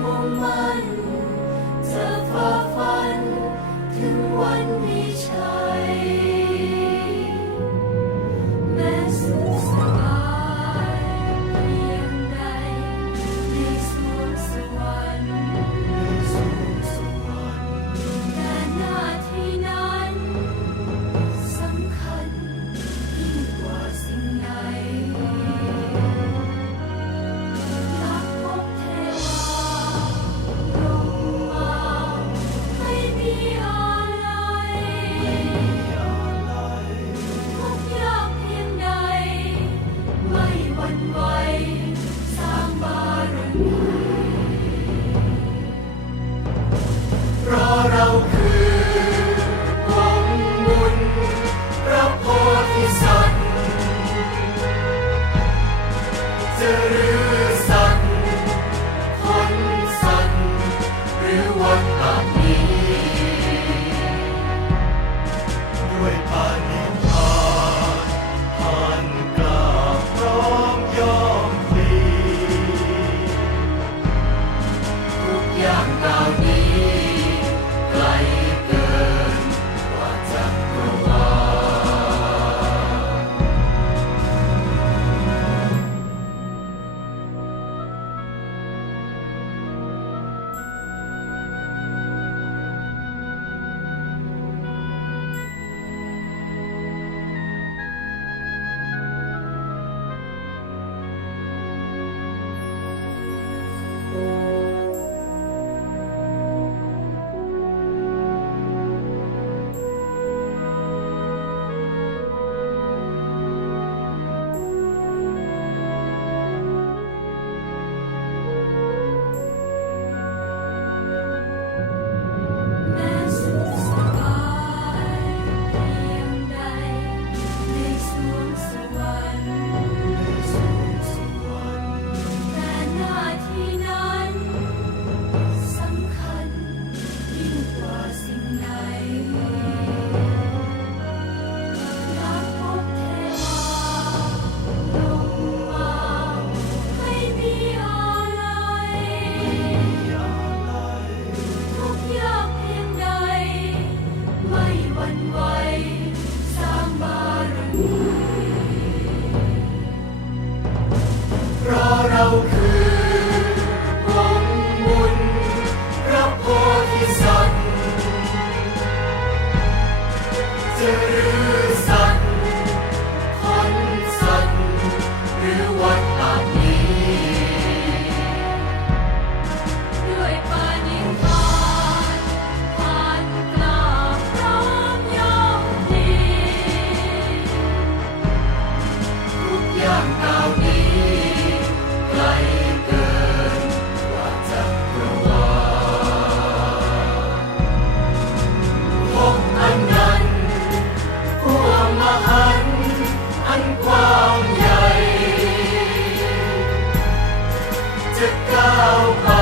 Mãe, Yeah. จะก้าวไป